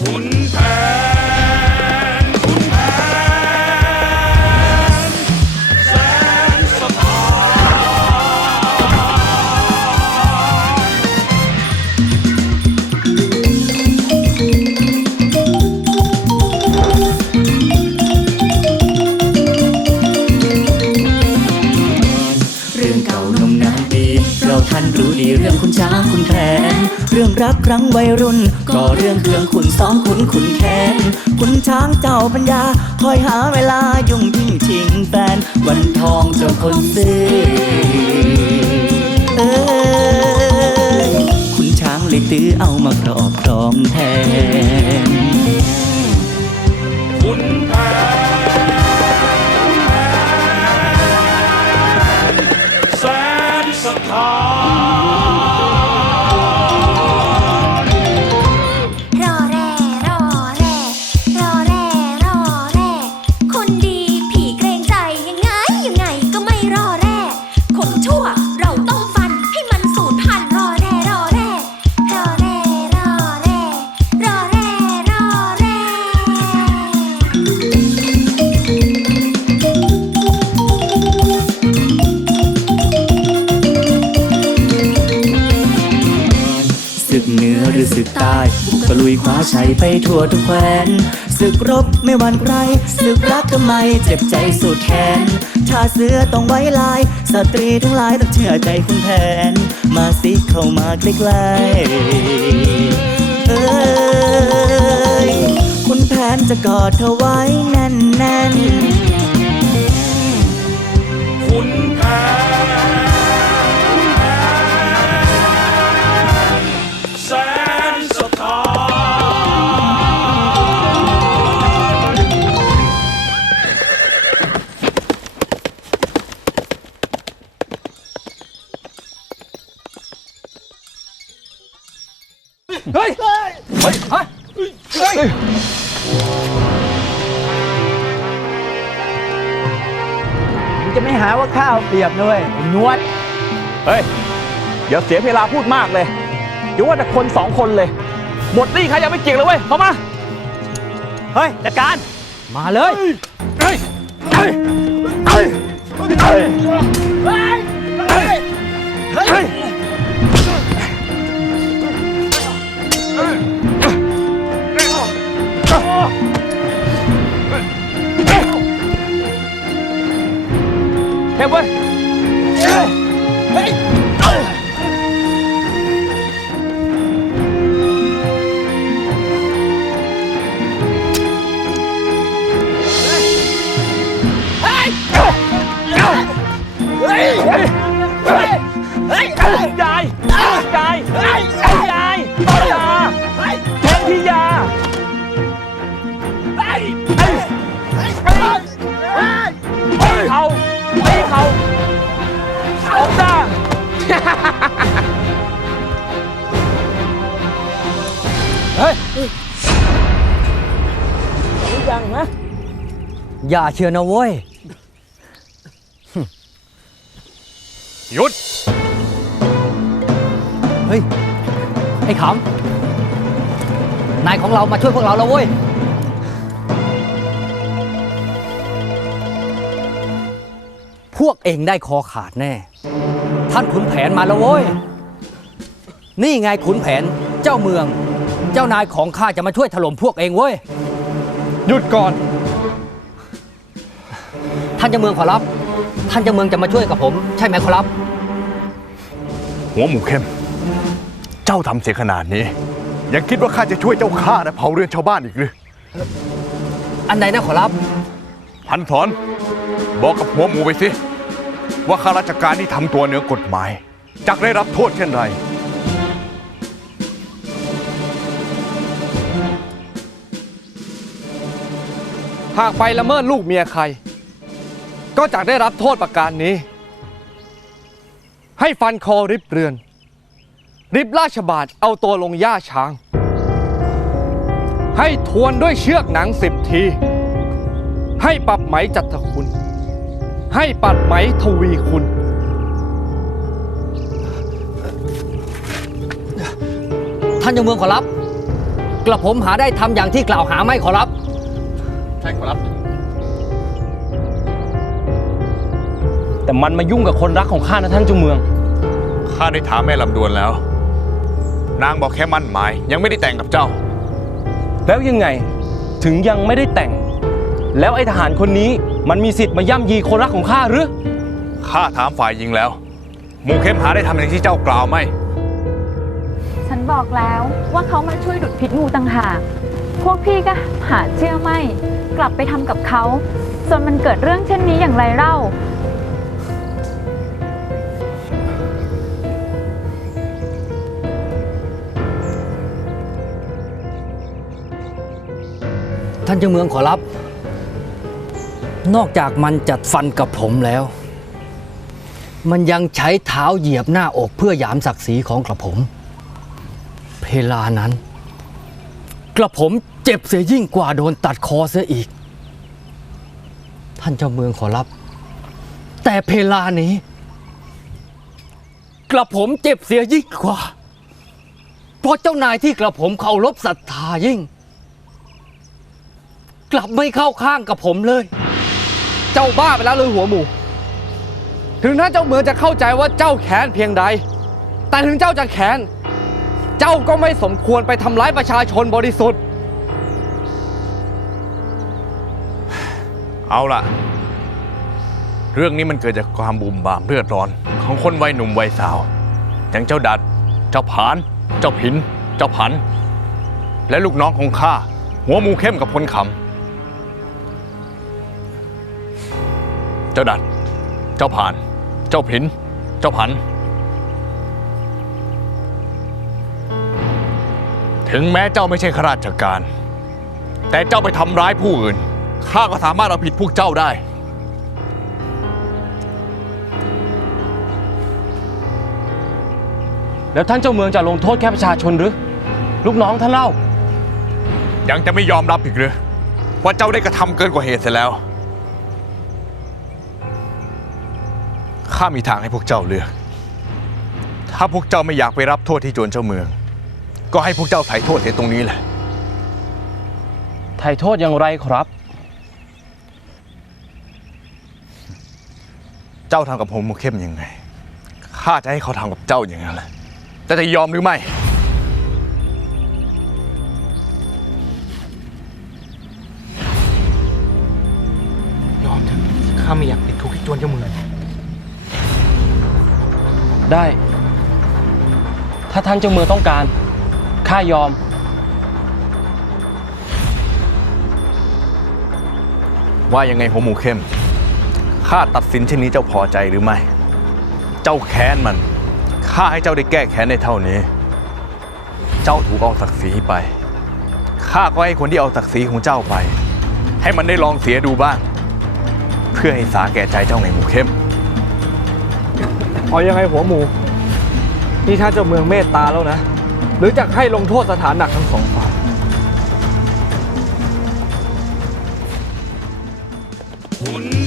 ขุ รักครั้งวัยรุ่น ก็เรื่องเครื่องขุนซ้อมขุนขุนแค้นคุณช้างเจ้าปัญญา คอยหาเวลายุ่งยิ่งชิงแฟน วันทองเจ้าคนซื้อเอยคุณช้างเลยตื้อเอามาครอบครองแทน ลุยคว้าชัยไปทั่วทุกแคว้นศึกรบไม่หวั่นใครศึกรักทำไมเจ็บใจสุดแขนชาเสือต้องไว้ลาย สตรีทั้งหลายต้องเชื่อใจคุณแผน มาสิเข้ามาใกล้ๆเอ้ยคุณแผนจะกอดเธอไว้แน่นๆขุนแผน มึงจะไม่หาว่าข้าวเปรียบด้วยไอ้นวด เฮ้ย เดี๋ยวเสียเวลาพูดมากเลย เดี๋ยวว่าแต่คนสองคนเลย หมดนี่ใครยังไม่เก่งเลยเว้ย เข้ามา เฮ้ยจัดการ มาเลย เฮ้ย เฮ้ย เฮ้ย เฮ้ย เฮ้ย อย่าเชื่อนะเว้ย หยุด เฮ้ย ไอ้ขำนายของเรามาช่วยพวกเราแล้วเว้ย พวกเองได้คอขาดแน่ ท่านขุนแผนมาแล้วเว้ย นี่ไงขุนแผนเจ้าเมือง เจ้านายของข้าจะมาช่วยถล่มพวกเองเว้ย หยุดก่อน ท่านเจ้าเมืองขอรับ ท่านเจ้าเมืองจะมาช่วยกับผม ใช่ไหมขอรับ หัวหมูเข้ม เจ้าทำเสียขนาดนี้ ยังคิดว่าข้าจะช่วยเจ้าฆ่าและเผาเรือนชาวบ้านอีกหรือ อันใดนะขอรับ พันถอน บอกกับหัวหมูไปสิ ว่าข้าราชการที่ทำตัวเหนือกฎหมายจะได้รับโทษเช่นไร หากไปละเมิดลูกเมียใคร ก็จะได้รับโทษประการนี้ ให้ฟันคอริบเรือน ริบราชบาทเอาตัวลงย่าช้าง ให้ทวนด้วยเชือกหนังสิบที ให้ปรับไหมจัตคุณ ให้ปัดไหมทวีคุณท่านเจ้าเมืองขอรับ กระผมหาได้ทำอย่างที่กล่าวหาไม่ขอรับ ช่ครับ แต่มันมายุ่งกับคนรักของข้านะท่านเจ้าเมือง ข้าได้ถามแม่ลำดวนแล้ว นางบอกแค่มั่นหมาย ยังไม่ได้แต่งกับเจ้า แล้วยังไงถึงยังไม่ได้แต่ง แล้วไอ้ทหารคนนี้มันมีสิทธิ์มาย่ำยีคนรักของข้าหรือ ข้าถามฝ่ายหญิงแล้ว หมูเข้มหาได้ทำอย่างที่เจ้ากล่าวไหม ฉันบอกแล้วว่าเขามาช่วยดุดพิษงูต่างหาก พวกพี่ก็หาเชื่อไม่ กลับไปทำกับเขาจนมันเกิดเรื่องเช่นนี้อย่างไรเล่า ท่านเจ้าเมืองขอรับ นอกจากมันจะฟันกับผมแล้ว มันยังใช้เท้าเหยียบหน้าอกเพื่อหยามศักดิ์ศรีของกระผม เพลานั้น กระผม เจ็บเสียยิ่งกว่าโดนตัดคอเสียอีก ท่านเจ้าเมืองขอรับ แต่เพลานี้ กระผมเจ็บเสียยิ่งกว่า เพราะเจ้านายที่กระผมเคารพศรัทธายิ่ง กลับไม่เข้าข้างกับผมเลย เจ้าบ้าไปแล้วเลยหัวหมูถึงท่านเจ้าเมืองจะเข้าใจว่าเจ้าแค้นเพียงใด แต่ถึงเจ้าจะแค้น เจ้าก็ไม่สมควรไปทำร้ายประชาชนบริสุทธิ์ เอาล่ะ เรื่องนี้มันเกิดจากความบุ่มบามเลือดร้อน ของคนวัยหนุ่มวัยสาว อย่างเจ้าดัด เจ้าผาน เจ้าผิน เจ้าผัน และลูกน้องของข้า หัวมูเข้มกับพลขำ เจ้าดัด เจ้าผาน เจ้าผิน เจ้าผัน ถึงแม้เจ้าไม่ใช่ข้าราชการ แต่เจ้าไปทำร้ายผู้อื่น ข้าก็สามารถเอาผิดพวกเจ้าได้ แล้วท่านเจ้าเมืองจะลงโทษแค่ประชาชนหรือ ลูกน้องท่านเล่า ยังจะไม่ยอมรับอีกหรือว่าเจ้าได้กระทำเกินกว่าเหตุเสียแล้ว ข้ามีทางให้พวกเจ้าเลือก ถ้าพวกเจ้าไม่อยากไปรับโทษที่จวนเจ้าเมือง ก็ให้พวกเจ้าไถ่โทษเสียตรงนี้แหละ ไถ่โทษอย่างไรครับ เจ้าทำกับผมเข้มยังไง ข้าจะให้เขาทำกับเจ้าอย่างนั้นแหละแต่จะยอมหรือไม่ ยอมเถอะข้าไม่อยากติดคุกที่จวนเจ้าเมืองได้ ถ้าท่านเจ้าเมืองต้องการ ข้ายอม ว่ายังไงหัวหมูเข้ม ข้าตัดสินเช่นนี้เจ้าพอใจหรือไม่ เจ้าแค้นมัน ข้าให้เจ้าได้แก้แค้นได้เท่านี้ เจ้าถูกเอาศักดิ์ศรีไป ข้าก็ให้คนที่เอาศักดิ์ศรีของเจ้าไป ให้มันได้ลองเสียดูบ้าง เพื่อให้สาแก่ใจเจ้าในหมู่เข้ม เอาอยังไงหัวหมู นี่ถ้าเจ้าเมืองเมตตาแล้วนะ หรือจะให้ลงโทษสถานหนักทั้งสองฝ่ายคุณ